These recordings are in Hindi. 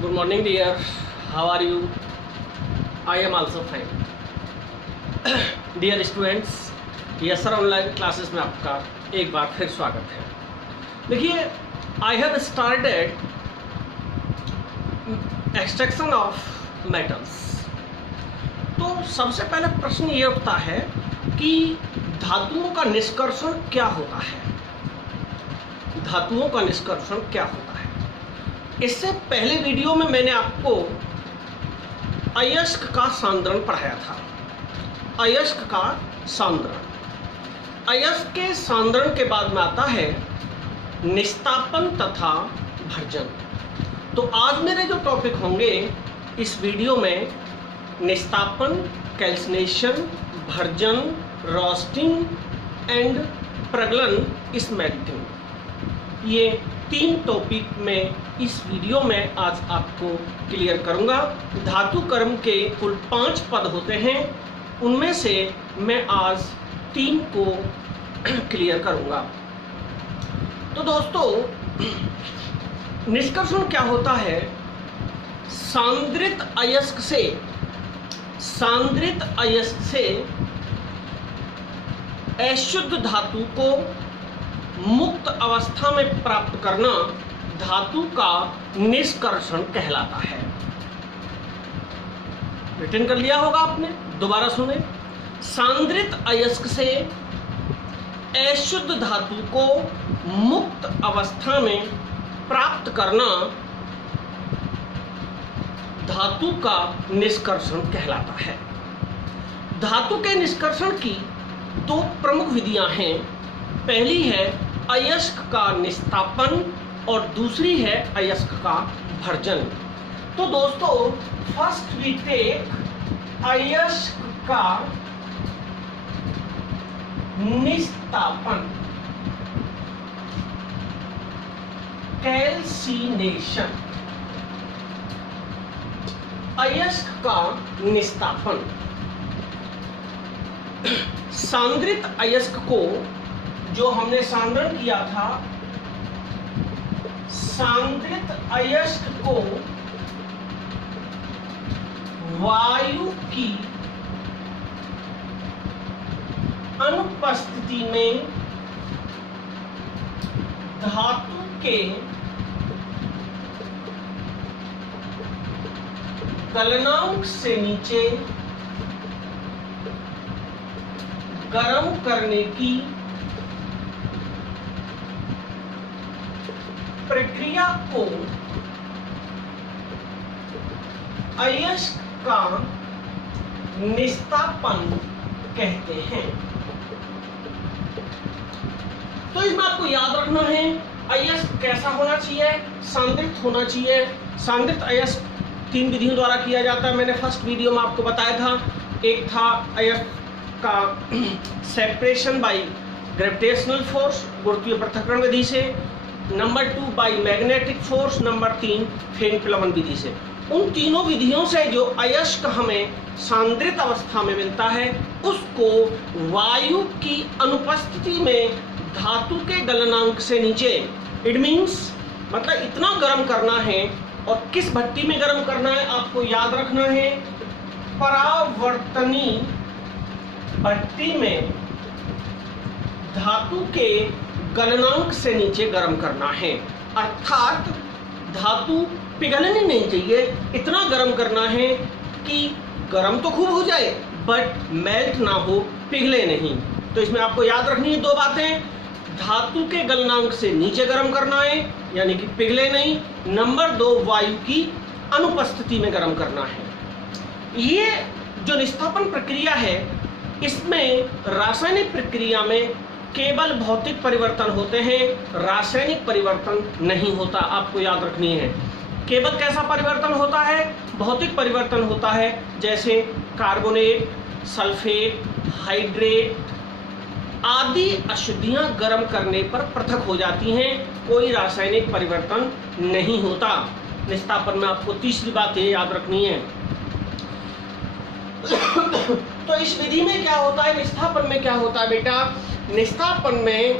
Good morning, dear. How are you? I am also fine. Dear students, yes sir online classes में आपका एक बार फिर स्वागत है। देखिए, I have started extraction of metals. तो सबसे पहले प्रश्न ये उठता है कि धातुओं का निष्कर्षण क्या होता है। धातुओं का निष्कर्षण क्या होता है। इससे पहले वीडियो में मैंने आपको अयस्क का सांद्रण पढ़ाया था। अयस्क का सांद्रण, अयस्क के सांद्रण के बाद में आता है निस्तापन तथा भर्जन। तो आज मेरे जो टॉपिक होंगे इस वीडियो में निस्तापन, कैल्सिनेशन, भर्जन, रोस्टिंग एंड प्रगलन, स्मेल्टिंग, ये 3 टॉपिक में इस वीडियो में आज आपको क्लियर करूंगा। धातु कर्म के कुल 5 पद होते हैं, उनमें से मैं आज 3 को क्लियर करूंगा। तो दोस्तों, निष्कर्षण क्या होता है। सांद्रित अयस्क से अशुद्ध धातु को मुक्त अवस्था में प्राप्त करना धातु का निष्कर्षण कहलाता है। रिटर्न कर लिया होगा आपने, दोबारा सुने। सांद्रित अयस्क से अशुद्ध धातु को मुक्त अवस्था में प्राप्त करना धातु का निष्कर्षण कहलाता है। धातु के निष्कर्षण की 2 प्रमुख विधियां हैं। पहली है अयस्क का निस्तापन और दूसरी है अयस्क का भर्जन। तो दोस्तों, फर्स्ट वी टेक अयस्क का निस्तापन, कैल्सिनेशन। अयस्क का निस्तापन, सांद्रित अयस्क को जो हमने सांद्रण किया था, सांद्रित अयस्क को वायु की अनुपस्थिति में धातु के गलनांक से नीचे गर्म करने की प्रक्रिया को अयस्क का निस्तापन कहते हैं। तो इसमें आपको याद रखना है अयस्क कैसा होना चाहिए, सांद्रित होना चाहिए। सांद्रित अयस्क 3 विधियों द्वारा किया जाता है। मैंने फर्स्ट वीडियो में आपको बताया था। एक था अयस्क का सेपरेशन बाय ग्रेविटेशनल फोर्स, गुरुत्वीय पृथक्करण विधि से। Number 2 by magnetic force. Number 3 फेन प्लवन विधि से। उन तीनों विधियों से जो अयस्क हमें सांद्रित अवस्था में मिलता है, उसको वायु की अनुपस्थिति में धातु के गलनांक से नीचे, इट मीन्स मतलब इतना गर्म करना है। और किस भट्टी में गर्म करना है आपको याद रखना है, परावर्तनी भट्टी में धातु के गलनांक से नीचे गर्म करना है। अर्थात धातु पिघलनी नहीं चाहिए, इतना गर्म करना है कि गर्म तो खूब हो जाए बट मेल्ट ना हो, पिघले नहीं। तो इसमें आपको याद रखनी है 2 बातें। धातु के गलनांक से नीचे गर्म करना है, यानी कि पिघले नहीं। नंबर 2, वायु की अनुपस्थिति में गर्म करना है। ये जो निस्तापन प्रक्रिया है, इसमें रासायनिक प्रक्रिया में केवल भौतिक परिवर्तन होते हैं, रासायनिक परिवर्तन नहीं होता। आपको याद रखनी है केवल कैसा परिवर्तन होता है, भौतिक परिवर्तन होता है। जैसे कार्बोनेट, सल्फेट, हाइड्रेट आदि अशुद्धियां गर्म करने पर पृथक हो जाती हैं, कोई रासायनिक परिवर्तन नहीं होता। निस्तापन में आपको तीसरी बात ये याद रखनी है। तो इस विधि में क्या होता है, निस्तापन में क्या होता है बेटा। निस्तापन में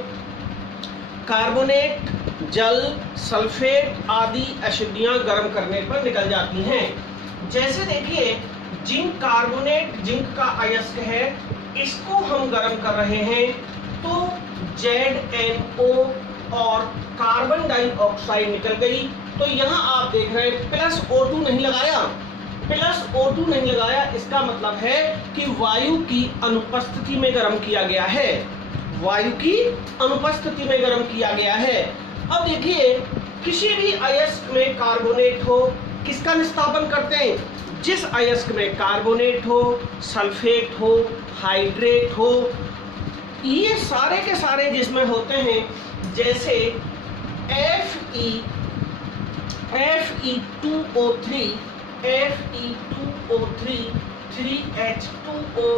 कार्बोनेट, जल, सल्फेट आदि अशुद्धियां गर्म करने पर निकल जाती हैं। जैसे देखिए जिंक कार्बोनेट, जिंक का अयस्क है, इसको हम गर्म कर रहे हैं तो ZnO और कार्बन डाइऑक्साइड निकल गई। तो यहाँ आप देख रहे हैं प्लस O2 नहीं लगाया, प्लस O2 नहीं लगाया, इसका मतलब है कि वायु की अनुपस्थिति में गर्म किया गया है, वायु की अनुपस्थिति में गर्म किया गया है। अब देखिए किसी भी अयस्क में कार्बोनेट हो, किसका निस्तापन करते हैं? जिस अयस्क में कार्बोनेट हो, सल्फेट हो, हाइड्रेट हो, ये सारे के सारे जिसमें होते हैं, जैसे Fe2O3, Fe2O3, 3H2O,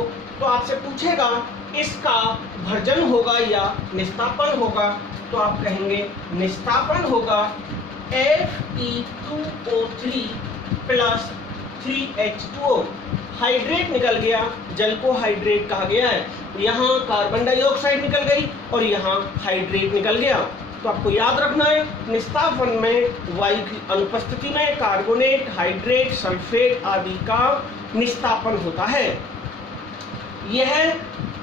तो आपसे पूछेगा इसका भर्जन होगा या निस्तापन होगा, तो आप कहेंगे निस्तापन होगा। Fe2O3 प्लस 3H2O, हाइड्रेट निकल गया, जल को हाइड्रेट कहा गया है। यहाँ कार्बन डाइऑक्साइड निकल गई और यहाँ हाइड्रेट निकल गया। तो आपको याद रखना है निस्तापन में वायु की अनुपस्थिति में कार्बोनेट, हाइड्रेट, सल्फेट आदि का निस्तापन होता है। यह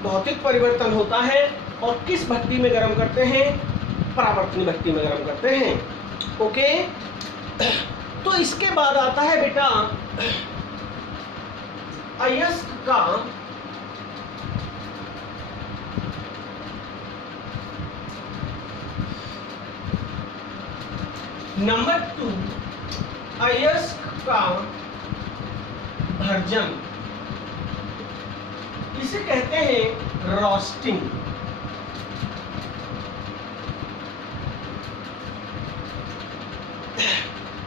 भौतिक परिवर्तन होता है और किस भट्टी में गर्म करते हैं? परावर्तनी भट्टी में गर्म करते हैं। ओके, तो इसके बाद आता है बेटा अयस्क का नंबर 2, अयस्क का भर्जन, इसे कहते हैं रोस्टिंग।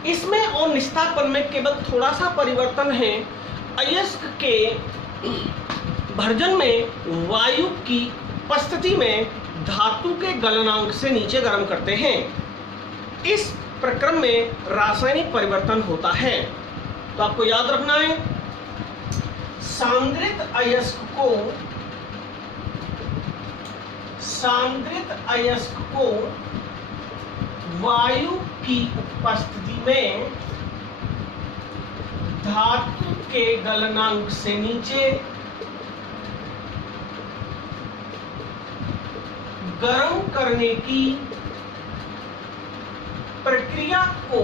इसमें और निस्तापन में केवल थोड़ा सा परिवर्तन है। अयस्क के भर्जन में वायु की उपस्थिति में धातु के गलनांक से नीचे गर्म करते हैं। इस प्रक्रम में रासायनिक परिवर्तन होता है। तो आपको याद रखना है सांद्रित अयस्क को वायु की उपस्थिति में धातु के गलनांक से नीचे गर्म करने की प्रक्रिया को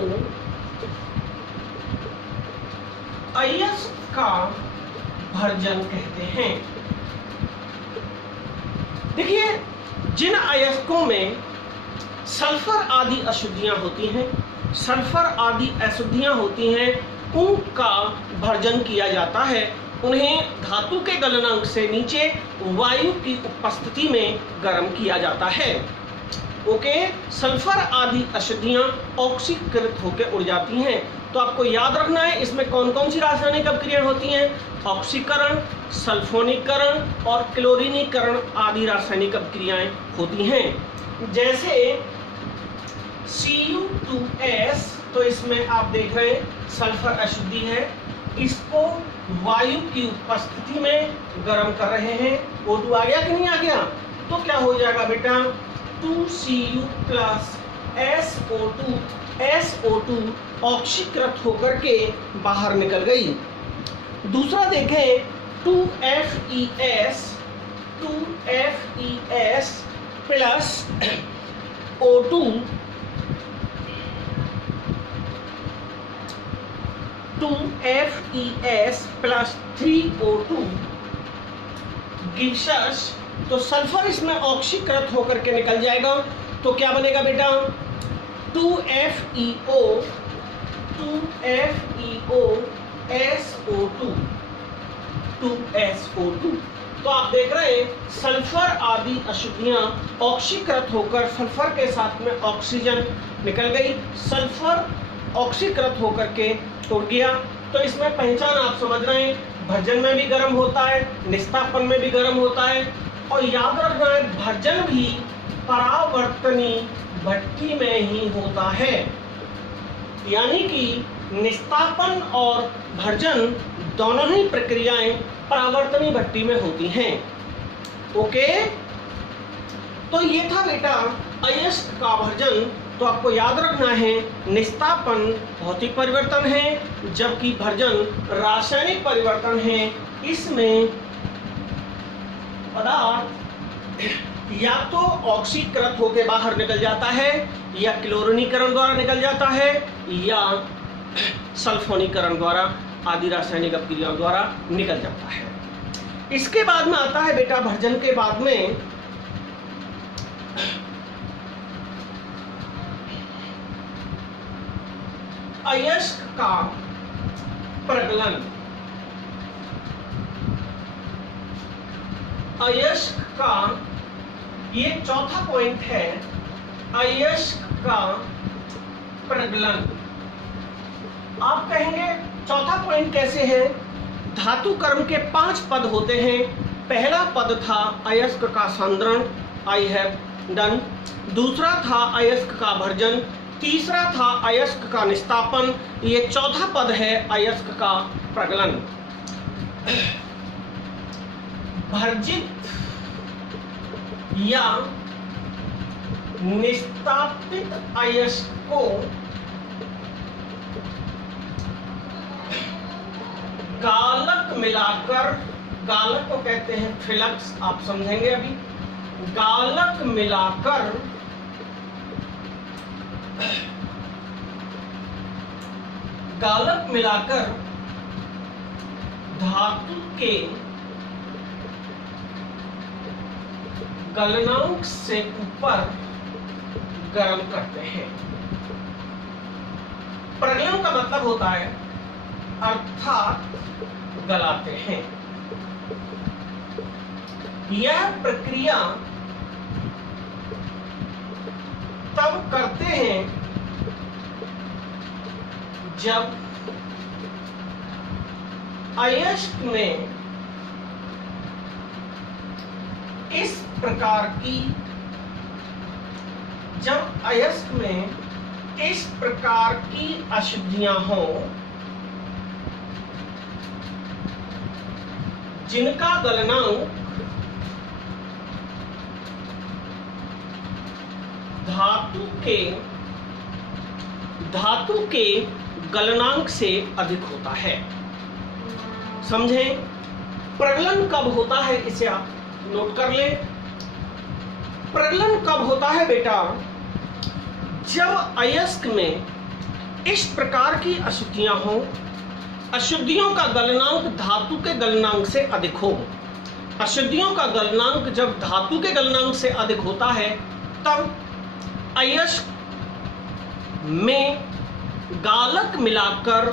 अयस्क का भर्जन कहते हैं। देखिए जिन अयस्कों में सल्फर आदि अशुद्धियां होती हैं, उनका भर्जन किया जाता है। उन्हें धातु के गलनांक से नीचे वायु की उपस्थिति में गर्म किया जाता है। ओके, सल्फर आदि अशुद्धियां ऑक्सीकृत होकर उड़ जाती हैं। तो आपको याद रखना है इसमें कौन कौन सी रासायनिक अभिक्रियाएं होती हैं? ऑक्सीकरण, सल्फोनीकरण और क्लोरीनीकरण आदि रासायनिक अभिक्रियाएं होती हैं। जैसे Cu2S, तो इसमें आप देख रहे हैं सल्फर अशुद्धि है, इसको वायु की उपस्थिति में गर्म कर रहे हैं। O2 आ गया कि नहीं आ गया? तो क्या हो जाएगा बेटा 2Cu प्लस SO2 ऑक्सीकृत होकर के बाहर निकल गई। दूसरा देखें 2FeS plus O2 2FeS plus 3O2 gives us, तो सल्फर इसमें ऑक्सीकृत होकर के निकल जाएगा। तो क्या बनेगा बेटा 2FeO SO2। तो आप देख रहे हैं सल्फर आदि अशुद्धियां ऑक्सीकृत होकर सल्फर के साथ में ऑक्सीजन निकल गई, सल्फर ऑक्सीकृत होकर के टूट गया। तो इसमें पहचान आप समझ रहे हैं, भर्जन में भी गर्म होता है, निस्तापन में भी गर्म होता है। और याद रखना है भर्जन भी परावर्तनी भट्टी में ही होता है, यानी कि निस्तापन और भर्जन दोनों ही प्रक्रियाएं परावर्तनी भट्टी में होती हैं। ओके, तो ये था बेटा अयस्क का भर्जन तो आपको याद रखना है निस्तापन भौतिक परिवर्तन है जबकि भर्जन रासायनिक परिवर्तन है। इसमें पदार्थ या तो ऑक्सीकृत होकर बाहर निकल जाता है या क्लोरीनीकरण द्वारा निकल जाता है या सल्फोनीकरण द्वारा आदि रासायनिक अपक्रियाओं द्वारा निकल जाता है। इसके बाद में आता है बेटा भर्जन के बाद में अयस्क का प्रगलन। अयस्क का ये चौथा पॉइंट है, अयस्क का प्रगलन। आप कहेंगे चौथा पॉइंट कैसे है? धातु कर्म के 5 पद होते हैं। पहला पद था अयस्क का सांद्रण, आई हैव डन। दूसरा था अयस्क का भर्जन, तीसरा था अयस्क का निस्तापन, ये चौथा पद है अयस्क का प्रगलन। भर्जित या निस्तापित अयस्क को गालक मिलाकर, गालक को कहते हैं फिलक्स, आप समझेंगे अभी। गालक मिलाकर धातु के गलनांक से ऊपर गर्म करते हैं। प्रगलन का मतलब होता है अर्थात गलाते हैं। यह प्रक्रिया तब करते हैं जब अयस्क में इस प्रकार की, जब अयस्क में इस प्रकार की अशुद्धियां हों जिनका गलनांक धातु के गलनांक से अधिक होता है। समझें प्रगलन कब होता है, इसे आप नोट कर लें। प्रगलन कब होता है बेटा? जब अयस्क में इस प्रकार की अशुद्धियां हों, अशुद्धियों का गलनांक धातु के गलनांक से अधिक हो। अशुद्धियों का गलनांक जब धातु के गलनांक से अधिक होता है तब अयस्क में गालक मिलाकर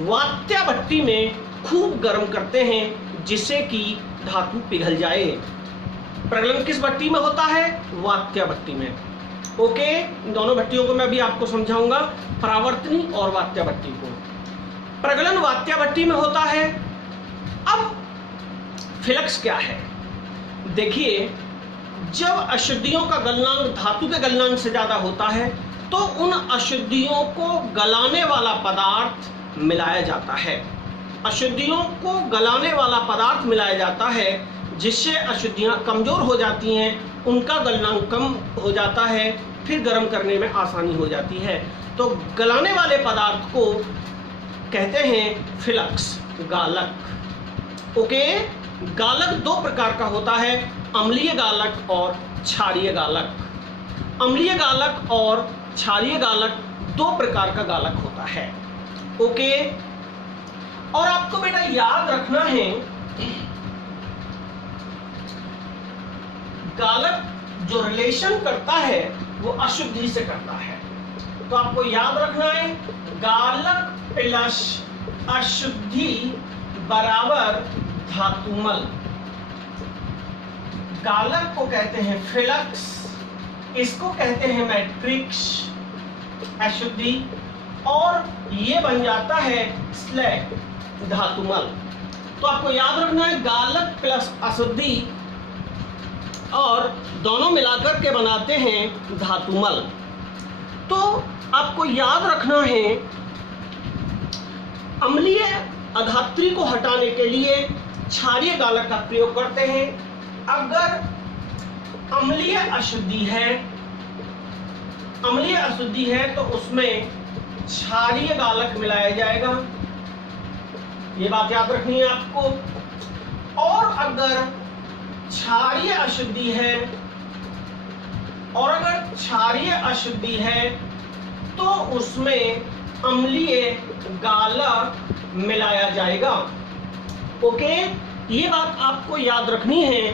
वात्या भट्टी में खूब गर्म करते हैं जिससे कि धातु पिघल जाए। प्रगलन किस भट्टी में होता है? वात्या भट्टी में। ओके, दोनों भट्टियों को मैं अभी आपको समझाऊंगा, परावर्तनी और वात्या भट्टी को। प्रगलन वात्या भट्टी में होता है। अब फिलक्स क्या है? देखिए, जब अशुद्धियों का गलनांक धातु के गलनांक से ज्यादा होता है तो उन अशुद्धियों को गलाने वाला पदार्थ मिलाया जाता है। अशुद्धियों को गलाने वाला पदार्थ मिलाया जाता है जिससे अशुद्धियां कमजोर हो जाती हैं, उनका गलनांक कम हो जाता है, फिर गर्म करने में आसानी हो जाती है। तो गलाने वाले पदार्थ को कहते हैं फिलक्स, गालक। ओके, गालक 2 प्रकार का होता है, अम्लीय गालक और क्षारीय गालक। अम्लीय गालक और क्षारीय गालक 2 प्रकार का गालक होता है। ओके, और आपको बेटा याद रखना है गालक जो रिलेशन करता है वो अशुद्धि से करता है। तो आपको याद रखना है गालक प्लस अशुद्धि बराबर धातुमल। गालक को कहते हैं फिलक्स, इसको कहते हैं मैट्रिक्स अशुद्धि, और ये बन जाता है स्लैग धातुमल। तो आपको याद रखना है गालक प्लस अशुद्धि और दोनों मिलाकर के बनाते हैं धातुमल। तो आपको याद रखना है अम्लीय अधात्री को हटाने के लिए क्षारीय गालक का प्रयोग करते हैं। अगर अम्लीय अशुद्धि है अम्लीय अशुद्धि है तो उसमें क्षारीय गालक मिलाया जाएगा, ये बात याद रखनी है आपको। और अगर क्षारीय अशुद्धि है तो उसमें अम्लीय गालक मिलाया जाएगा। ओके, ये बात आपको याद रखनी है।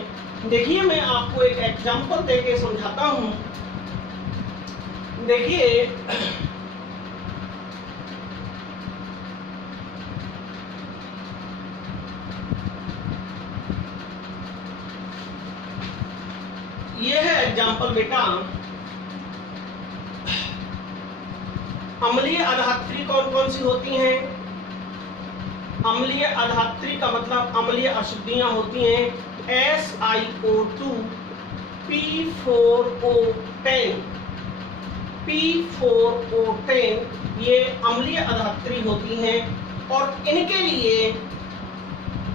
देखिए मैं आपको एक एग्जांपल देके समझाता हूं। देखिए ये है एग्जांपल बेटा। अम्लीय अधात्री कौन कौन सी होती हैं? अम्लीय अधात्री का मतलब अम्लीय अशुद्धियां होती हैं SiO2, P4O10, P4O10 ये अम्लीय अधात्री होती हैं और इनके लिए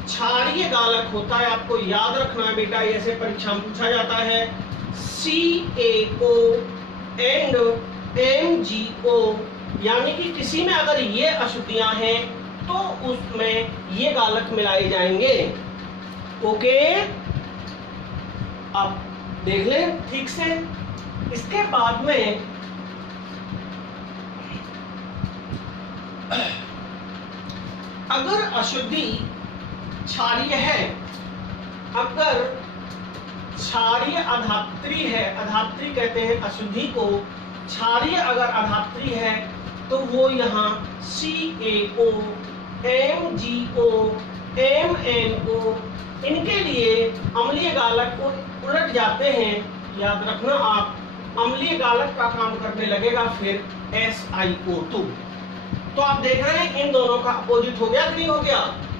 क्षारीय गालक होता है। आपको याद रखना है बेटा, ऐसे परीक्षा में पूछा जाता है CaO एंड MgO, यानी कि किसी में अगर ये अशुद्धियां हैं तो उसमें ये गालक मिलाए जाएंगे। ओके, अब देख लें ठीक से। इसके बाद में अगर अशुद्धि क्षारीय है, अगर क्षारीय अधात्री है, अधात्री कहते हैं अशुद्धि को, क्षारीय अगर अधात्री है तो वो यहाँ CaO, MgO, MnO इनके लिए अम्लीय गालक को उलट जाते हैं। याद रखना आप, अम्लीय गालक का काम करने लगेगा फिर SiO2। तो आप देख रहे हैं इन दोनों का अपोजिट हो गया कि नहीं हो गया?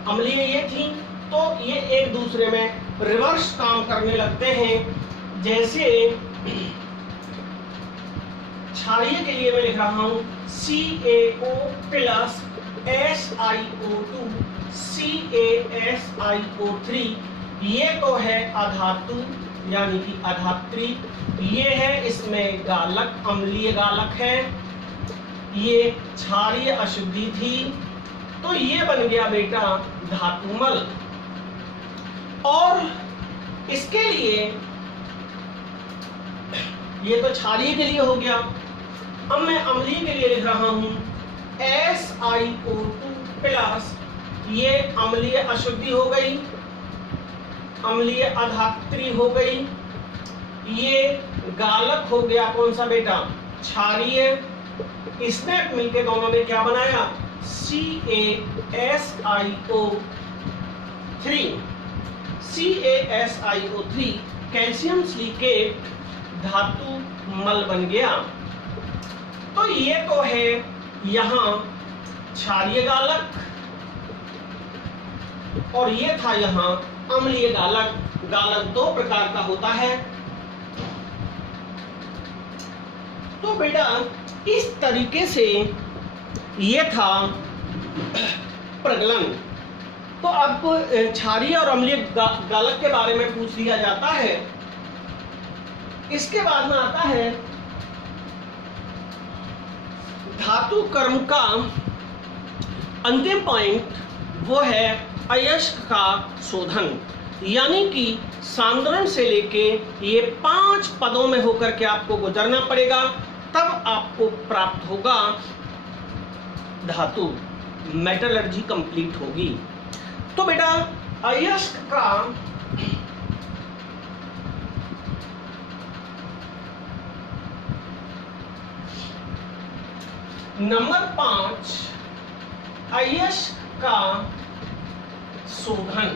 अम्लीय ये थी तो ये एक दूसरे में रिवर्स काम करने लगते हैं। जैसे क्षारीय के लिए मैं लिख रहा हूं CaO प्लस SiO2 CaSiO3, ये तो है अधातु यानी कि अधात्री, ये है इसमें गालक, अम्लीय गालक है, ये क्षारीय अशुद्धि थी तो ये बन गया बेटा धातुमल। और इसके लिए ये तो क्षारीय के लिए हो गया, अब मैं अम्लीय के लिए लिख रहा हूं SiO2 प्लस, ये अम्लीय अशुद्धि हो गई, अम्लीय अधात्री हो गई, ये गालक हो गया कौन सा बेटा? क्षारीय। इसने मिलके दोनों ने क्या बनाया? CaSiO3, CaSiO3 कैल्शियम सिलिकेट धातु मल बन गया। तो ये तो है यहां क्षारीय गालक और ये था यहां अम्लीय गालक। गालक दो प्रकार का होता है। तो बेटा इस तरीके से ये था प्रगलन। तो अब क्षारीय और अम्लीय गालक के बारे में पूछ लिया जाता है। इसके बाद में आता है धातु कर्म का अंतिम पॉइंट, वो है अयस्क का शोधन, यानी कि सांद्रण से लेके ये 5 पदों में होकर के आपको गुजरना पड़ेगा, तब आपको प्राप्त होगा धातु, मेटलर्जी कंप्लीट होगी। तो बेटा अयस्क का नंबर 5, अयस्क का शोधन,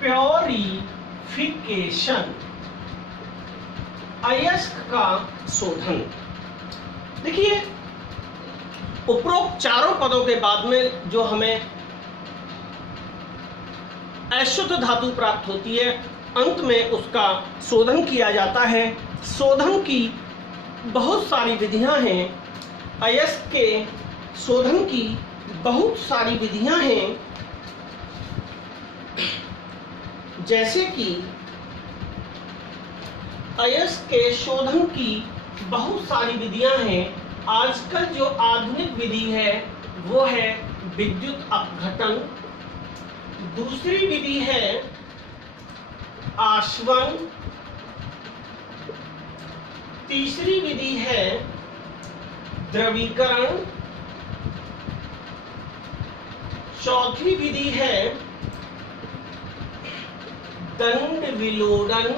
प्योरिफिकेशन। अयस्क का शोधन, देखिए उपरोक्त चारों पदों के बाद में जो हमें अशुद्ध धातु प्राप्त होती है, अंत में उसका शोधन किया जाता है। शोधन की बहुत सारी विधियां हैं, अयस्क के शोधन की बहुत सारी विधियां हैं, जैसे कि अयस्क शोधन की बहुत सारी विधियां हैं। आजकल जो आधुनिक विधि है वो है विद्युत अपघटन, दूसरी विधि है आशवन, तीसरी विधि है द्रवीकरण, चौथी विधि है दंड विलोडन।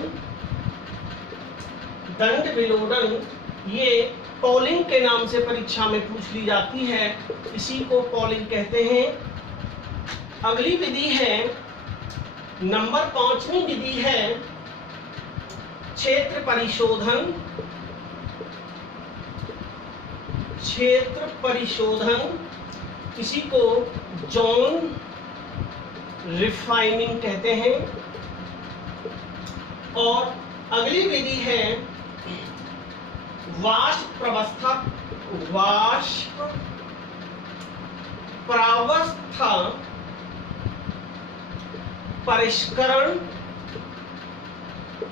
दंड विलोडन ये पॉलिंग के नाम से परीक्षा में पूछ ली जाती है, इसी को पॉलिंग कहते हैं। अगली विधि है नंबर 5वीं विधि है क्षेत्र परिशोधन। क्षेत्र परिशोधन इसी को जोन रिफाइनिंग कहते हैं। और अगली विधि है वाष्प प्रावस्था परिष्करण।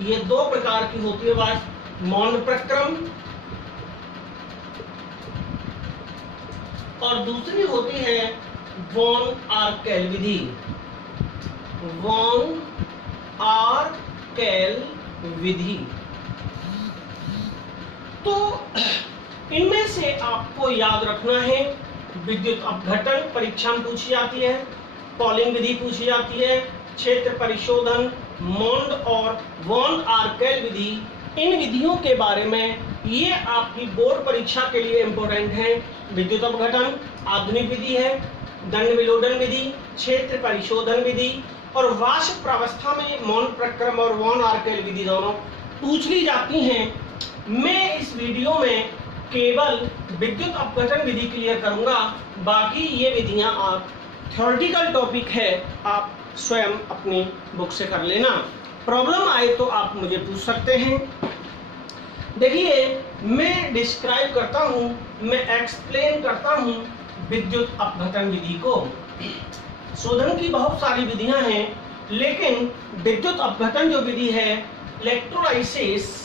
ये 2 प्रकार की होती है, वाष्प मौन प्रक्रम और दूसरी होती है वॉन आर्केल विधि। वॉन आर्केल विधि। तो इनमें से आपको याद रखना है, विद्युत अपघटन परीक्षा में पूछी जाती है, पॉलिंग विधि पूछी जाती है, क्षेत्र परिशोधन, मोंड और वॉन आर्केल विधि। इन विधियों के बारे में ये आपकी बोर्ड परीक्षा के लिए इंपॉर्टेंट है। विद्युत अपघटन आधुनिक विधि है, दंड विलोडन विधि, क्षेत्र परिशोधन विधि और वाष्प प्रावस्था में मौन प्रक्रम और वॉन आर्केल विधि दोनों पूछ ली जाती हैं। मैं इस वीडियो में केवल विद्युत अपघटन विधि क्लियर करूंगा, बाकी ये विधियां आप थ्योरेटिकल टॉपिक है, आप स्वयं अपनी बुक से कर लेना। प्रॉब्लम आए तो आप मुझे पूछ सकते हैं। देखिए मैं डिस्क्राइब करता हूं, मैं एक्सप्लेन करता हूं विद्युत अपघटन विधि को। शोधन की बहुत सारी विधियां हैं, लेकिन विद्युत अपघटन जो विधि है इलेक्ट्रोलाइसिस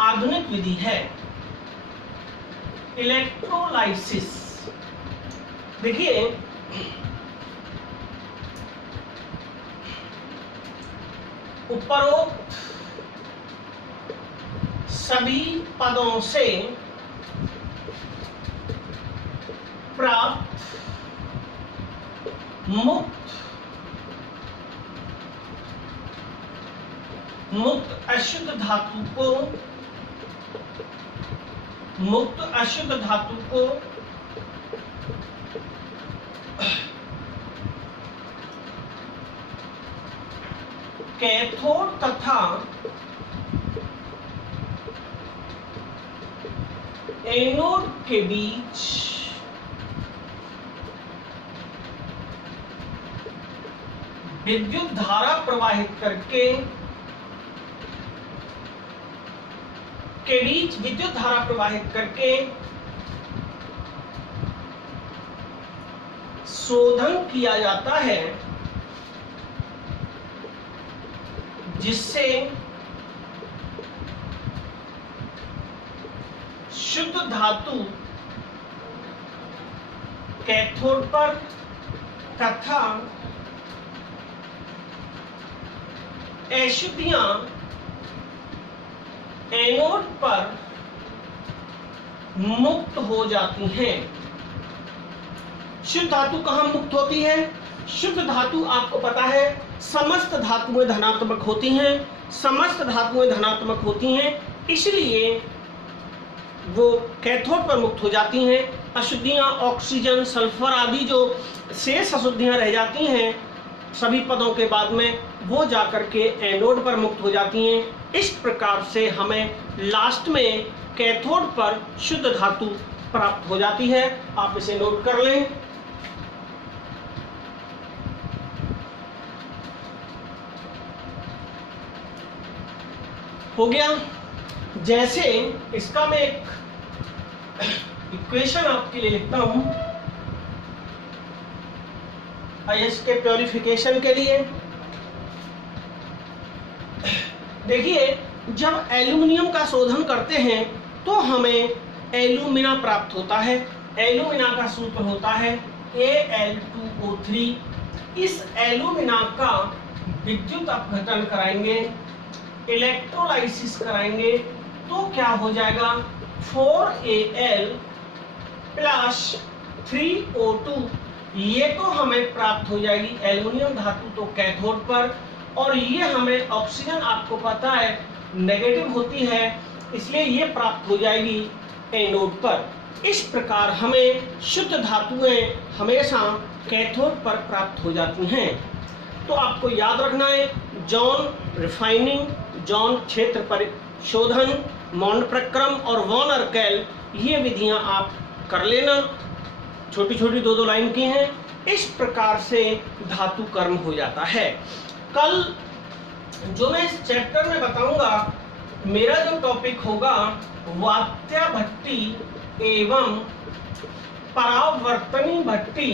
आधुनिक विधि है। इलेक्ट्रोलाइसिस देखिए उपरोक्त सभी पदों से प्राप्त मुक्त अशुद्ध धातु को कैथोड तथा एनोड के बीच विद्युत धारा प्रवाहित करके शोधन किया जाता है, जिससे शुद्ध धातु कैथोड पर तथा अशुद्धियां एनोड पर मुक्त हो जाती हैं। शुद्ध धातु कहां मुक्त होती है? शुद्ध धातु आपको पता है समस्त धातुएं धनात्मक होती हैं, समस्त धातुएं धनात्मक होती हैं, इसलिए वो कैथोड पर मुक्त हो जाती हैं। अशुद्धियां ऑक्सीजन, सल्फर आदि जो शेष अशुद्धियां रह जाती हैं सभी पदों के बाद में, वो जाकर के एनोड पर मुक्त हो जाती हैं। इस प्रकार से हमें लास्ट में कैथोड पर शुद्ध धातु प्राप्त हो जाती है। आप इसे नोट कर लें। हो गया। जैसे इसका मैं एक इक्वेशन आपके लिए लिखता हूं आयस्क के प्योरिफिकेशन के लिए। देखिए जब एल्यूमिनियम का शोधन करते हैं तो हमें एल्यूमिना प्राप्त होता है। एल्यूमिना का सूत्र होता है Al2O3। इस एल्यूमिना का विद्युत अपघटन कराएंगे, इलेक्ट्रोलाइसिस कराएंगे तो क्या हो जाएगा 4Al प्लस 3O2। ये तो हमें प्राप्त हो जाएगी एल्युमिनियम धातु तो कैथोड पर, और ये हमें ऑक्सीजन आपको पता है नेगेटिव होती है, इसलिए ये प्राप्त हो जाएगी एनोड पर। इस प्रकार हमें शुद्ध धातुएं हमेशा कैथोड पर प्राप्त हो जाती हैं। तो आपको याद रखना है जॉन रिफाइनिंग, जॉन क्षेत्र परिशोधन, मॉन्ड प्रक्रम और वॉन अर्केल, ये विधियां आप कर लेना। छोटी छोटी दो लाइन की हैं। इस प्रकार से धातु कर्म हो जाता है। कल जो मैं इस चैप्टर में बताऊंगा, मेरा जो टॉपिक होगा वात्या भट्टी एवं परावर्तनी भट्टी।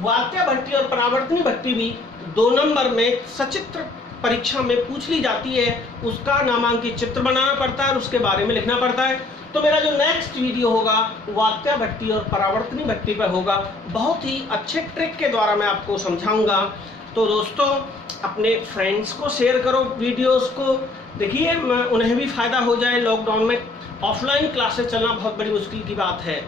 वात्या भट्टी और परावर्तनी भट्टी भी 2 नंबर में सचित्र परीक्षा में पूछ ली जाती है। उसका नामांकित चित्र बनाना पड़ता है और उसके बारे में लिखना पड़ता है। तो मेरा जो नेक्स्ट वीडियो होगा वात्या भट्टी और परावर्तनी भट्टी पर होगा। बहुत ही अच्छे ट्रिक के द्वारा मैं आपको समझाऊंगा। तो दोस्तों अपने फ्रेंड्स को शेयर करो वीडियोस को, देखिए उन्हें भी फायदा हो जाए। लॉकडाउन में ऑफलाइन क्लासेस चलना बहुत बड़ी मुश्किल की बात है।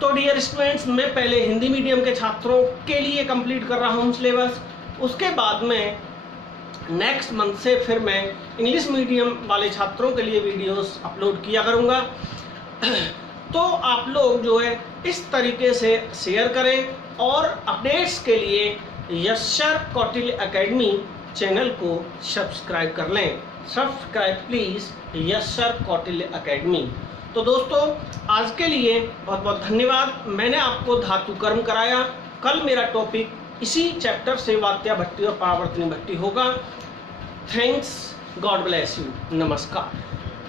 तो डियर स्टूडेंट्स, मैं पहले हिंदी मीडियम के छात्रों के लिए कंप्लीट कर रहा हूँ सिलेबस, उसके बाद में नेक्स्ट मंथ से फिर मैं इंग्लिश मीडियम वाले छात्रों के लिए वीडियोस अपलोड किया करूँगा। तो आप लोग जो है इस तरीके से शेयर करें और अपडेट्स के लिए यश सर कौटिल्य एकेडमी चैनल को सब्सक्राइब कर लें। Subscribe please Yash sir Kautilya academy. तो दोस्तों आज के लिए बहुत बहुत धन्यवाद। मैंने आपको धातु कर्म कराया। कल मेरा टॉपिक इसी चैप्टर से वात्या भट्टी और परावर्तनी भट्टी होगा। थैंक्स, गॉड ब्लेस यू, नमस्कार।